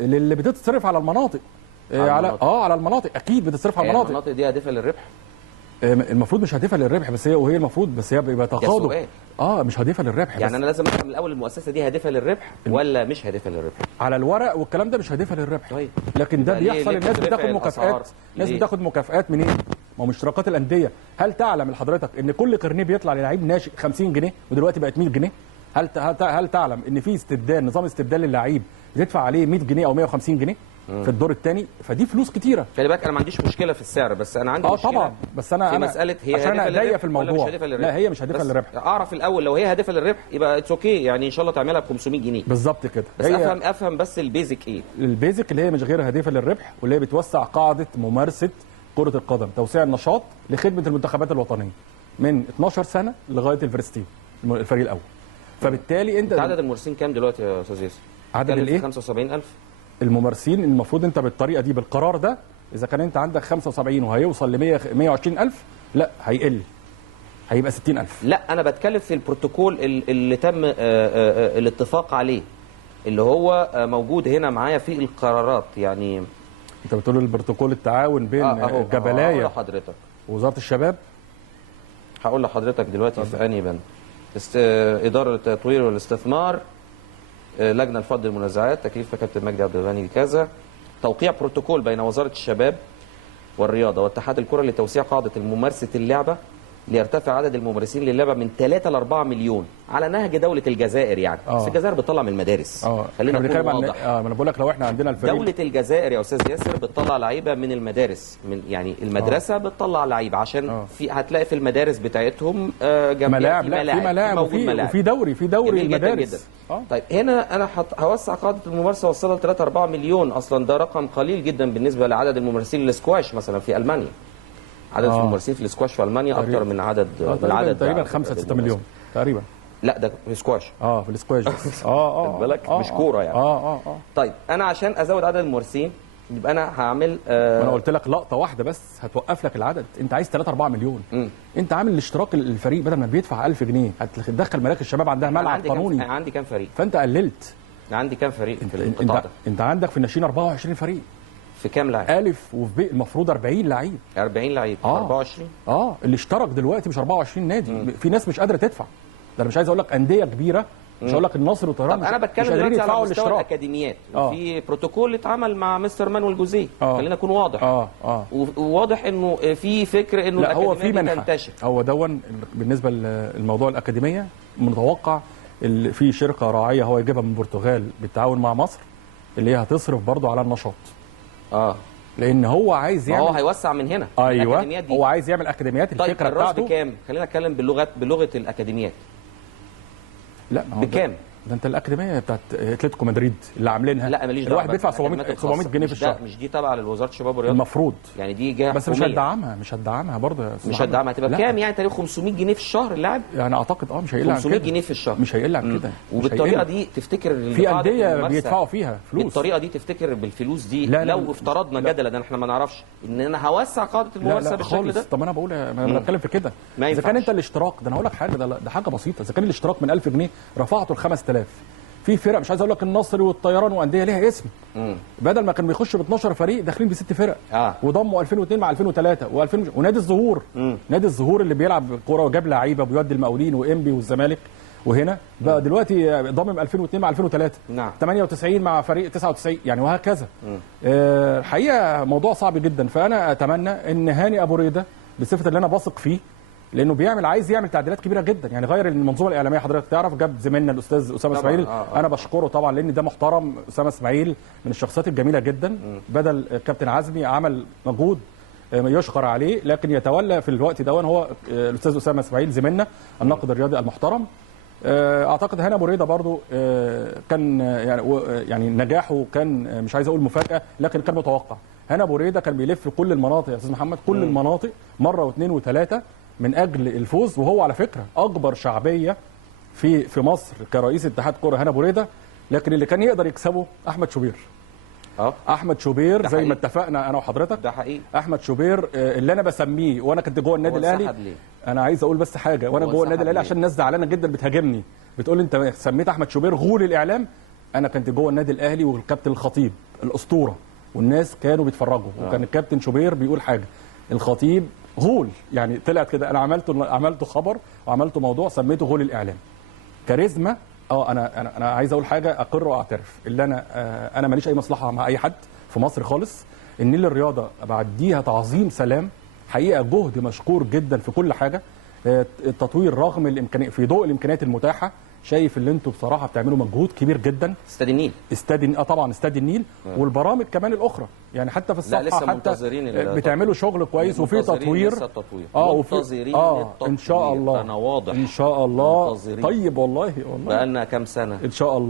اللي بتتصرف على المناطق. على المناطق اكيد بتصرف على المناطق. المناطق دي هادفه للربح؟ المفروض مش هادفه للربح، بس هي المفروض، بس هي بيبقى تقاضى. مش هادفه للربح. يعني انا لازم افهم الاول المؤسسه دي هادفه للربح ولا مش هادفه للربح؟ على الورق والكلام ده مش هادفه للربح. طيب لكن ده بيحصل. الناس بتاخد مكافآت. الناس بتاخد مكافآت منين؟ ما هو اشتراكات الانديه. هل تعلم حضرتك ان كل كارنيه بيطلع للعيب ناشئ 50 جنيه ودلوقتي بقت 100 جنيه؟ هل تعلم ان في نظام استبدال للعيب بتدفع عليه 100 جنيه او 150 جنيه في الدور الثاني؟ فدي فلوس كتيره. خلي بالك انا ما عنديش مشكله في السعر، بس انا عندي مشكله طبعا، بس انا في مساله هي عشان هادفه للربح في الموضوع. لا هي مش هادفه للربح. اعرف الاول لو هي هادفه للربح يبقى اتس اوكي، يعني ان شاء الله تعملها ب 500 جنيه بالظبط كده. بس افهم بس البيزك ايه؟ البيزك اللي هي مش غير هادفه للربح، واللي هي بتوسع قاعده ممارسه كره القدم، توسيع النشاط لخدمه المنتخبات الوطنيه من 12 سنه لغايه الفيرست تيم، الفريق الاول. فبالتالي انت عدد الممارسين كام دلوقتي يا استاذ ياسر؟ عدد الايه؟ 75,000 الممارسين. المفروض انت بالطريقه دي بالقرار ده، اذا كان انت عندك 75 وهيوصل ل 120,000، لا هيقل، هيبقى 60,000. لا انا بتكلم في البروتوكول اللي تم الاتفاق عليه، اللي هو موجود هنا معايا في القرارات. يعني انت بتقول البروتوكول التعاون بين الجبلايه حضرتك ووزاره الشباب. هقول لحضرتك دلوقتي في انهي بند. اداره التطوير والاستثمار، لجنه لفض المنازعات، تكليف كابتن مجدي عبد الغني كذا. توقيع بروتوكول بين وزاره الشباب والرياضه واتحاد الكره لتوسيع قاعده ممارسه اللعبه ليرتفع عدد الممارسين للعبه من 3 ل 4 مليون على نهج دوله الجزائر. يعني بس الجزائر بتطلع من المدارس. خلينا نكون واضح. ما انا بقول لك لو احنا عندنا الفريق، دوله الجزائر يا استاذ ياسر بتطلع لعيبه من المدارس، من يعني المدرسه بتطلع لعيبه عشان في هتلاقي في المدارس بتاعتهم ملاعب. في ملاعب وفي دوري المدارس جدا. طيب هنا انا هوسع قاعده الممارسه واوصلها ل 3 4 مليون. اصلا ده رقم قليل جدا بالنسبه لعدد الممارسين للسكواش مثلا في المانيا. عدد الممارسين في السكواش في المانيا اكتر من عدد تقريبا 5-6 مليون تقريبا. لا ده في السكواش. في السكواش بس. خد بالك مش كوره يعني. طيب انا عشان ازود عدد الممارسين يبقى انا هعمل انا قلت لك لقطه واحده بس هتوقف لك العدد. انت عايز 3 4 مليون. انت عامل الاشتراك الفريق بدل ما بيدفع 1000 جنيه هتدخل مراكز الشباب عندها ملعب قانوني. عندي كام فريق؟ فانت قللت. عندي كام فريق في القطاع ده؟ انت عندك في الناشئين 24 فريق. في كام لاعب؟ الف وفي ب المفروض 40 لعيب. 40 لعيب. 24 اللي اشترك دلوقتي مش 24 نادي. في ناس مش قادره تدفع. ده انا مش عايز اقول لك انديه كبيره، مش هقول لك النصر والطيران. طب انا بتكلم دلوقتي على مستوى الاكاديميات. في بروتوكول اتعمل مع مستر مانويل جوزيه. خلينا نكون واضح. وواضح انه في فكر انه الاكاديميه تنتشر. هو دون بالنسبه للموضوع الاكاديميه متوقع في شركه راعيه هو يجيبها من البرتغال بالتعاون مع مصر، اللي هي هتصرف برضه على النشاط. لان هو عايز يعمل، هو هيوسع من هنا. ايوه هو عايز يعمل اكاديميات. الفكره بتاعته بكام؟ خلينا نتكلم بلغه الاكاديميات. لا بكام؟ ده انت الاكاديميه بتاعت اتلتيكو مدريد اللي عاملينها. لا ماليش دعوه. الواحد بيدفع 700 جنيه في الشهر. مش دي تابعه لوزاره الشباب والرياضه المفروض. يعني دي جهه بس مش هتدعمها برضه يا استاذ. مش هتدعمها. هتبقى كام يعني؟ تقريبا 500 جنيه في الشهر اللاعب يعني. اعتقد مش هيقل عن كده. 500 جنيه في الشهر مش هيقل عن كده. وبالطريقه دي تفتكر في انديه بيدفعوا فيها فلوس بالطريقه دي؟ تفتكر بالفلوس دي لا لو افترضنا جدلا احنا ما نعرفش ان انا هوسع قاعده الممارسه بالشكل ده؟ طب انا بقول انا بتكلم في كده. اذا كان انت الاشتراك ده، انا هقول لك حاجه، ده حاجه بسيطه. اذا كان الاشتراك من 1000 جنيه رفعته ل 5000. في فرق مش عايز اقول لك النصر والطيران وانديه ليها اسم. بدل ما كان بيخش ب 12 فريق داخلين ب6 فرق. وضموا 2002 مع 2003 و2000 ونادي الزهور. نادي الزهور اللي بيلعب كوره وجاب لعيبه بيودي المقاولين وانبي والزمالك. وهنا بقى دلوقتي ضامم 2002 مع 2003. 98 مع فريق 99 يعني وهكذا. الحقيقه موضوع صعب جدا. فانا اتمنى ان هاني ابو ريده بصفه اللي انا بثق فيه، لانه عايز يعمل تعديلات كبيره جدا. يعني غير المنظومه الاعلاميه. حضرتك تعرف جاب زميلنا الاستاذ اسامه اسماعيل. انا بشكره طبعا لان ده محترم. اسامه اسماعيل من الشخصيات الجميله جدا. بدل كابتن عزمي عمل مجهود يشكر عليه، لكن يتولى في الوقت ده هو الاستاذ اسامه اسماعيل زميلنا الناقد الرياضي المحترم. اعتقد هاني ابو ريده برضو كان يعني نجاحه كان مش عايز اقول مفاجاه، لكن كان متوقع. هاني ابو ريده كان بيلف كل المناطق يا استاذ محمد، كل المناطق مره واثنين وثلاثه من اجل الفوز. وهو على فكره اكبر شعبيه في مصر كرئيس اتحاد كره هاني ابو ريده، لكن اللي كان يقدر يكسبه احمد شوبير. احمد شوبير زي ما اتفقنا انا وحضرتك. ده حقيقي. احمد شوبير اللي انا بسميه وانا كنت جوه النادي الاهلي. انا عايز اقول بس حاجه، وانا جوه النادي الاهلي عشان الناس زعلانه جدا بتهاجمني، بتقول لي انت سميت احمد شوبير غول الاعلام. انا كنت جوه النادي الاهلي والكابتن الخطيب الاسطوره والناس كانوا بيتفرجوا، وكان الكابتن شوبير بيقول حاجه، الخطيب غول يعني، طلعت كده. انا عملته خبر وعملته موضوع سميته غول الاعلام. كاريزما. انا عايز اقول حاجه اقر واعترف، اللي انا ماليش اي مصلحه مع اي حد في مصر خالص. النيل الرياضه بعديها تعظيم سلام، حقيقه جهد مشكور جدا في كل حاجه. التطوير رغم الامكانيات، في ضوء الامكانيات المتاحه، شايف اللي انتوا بصراحه بتعملوا مجهود كبير جدا. استاد النيل. طبعا استاد النيل والبرامج كمان الاخرى، يعني حتى في الصفحه لسه حتى بتعملوا شغل كويس وفي تطوير. منتظرين ان شاء الله. انا واضح ان شاء الله. طيب والله بقالنا كام سنه ان شاء الله.